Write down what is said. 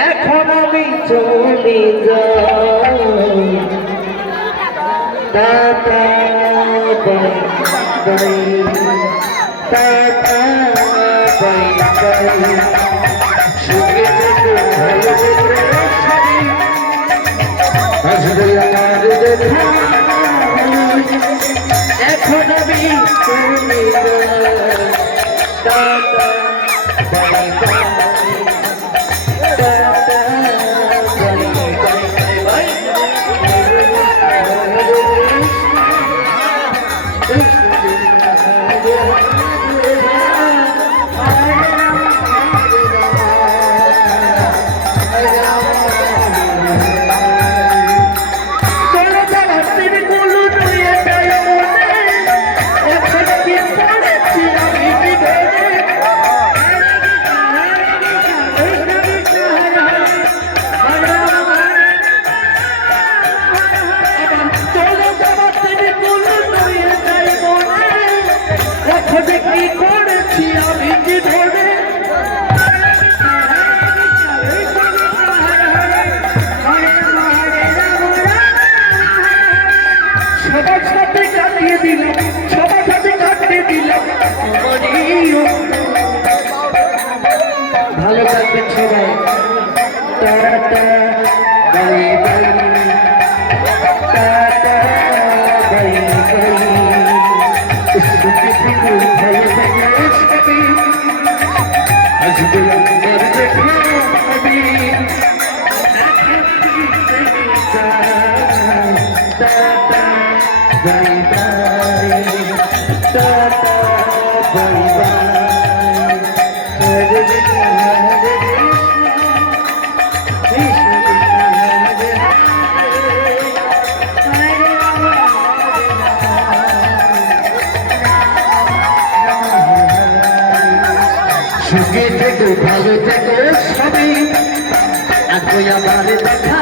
এখন আমি চলে যাই tata bye bye tata bye bye সুখে থেকো ভালো থেকো আসবে আমার দেখা এখন আমি চলে যাই টাটা বাই বাই কি করেছি আমি কি ধরে সবার সাথে কাটিয়ে দিলাম সবার সাথে কাটিয়ে দিলাম ভালো থাকবেন সবাই tata bye bye tata bye bye সুখে থেকো ভালো থেকো সবাই আজ আমার দেখা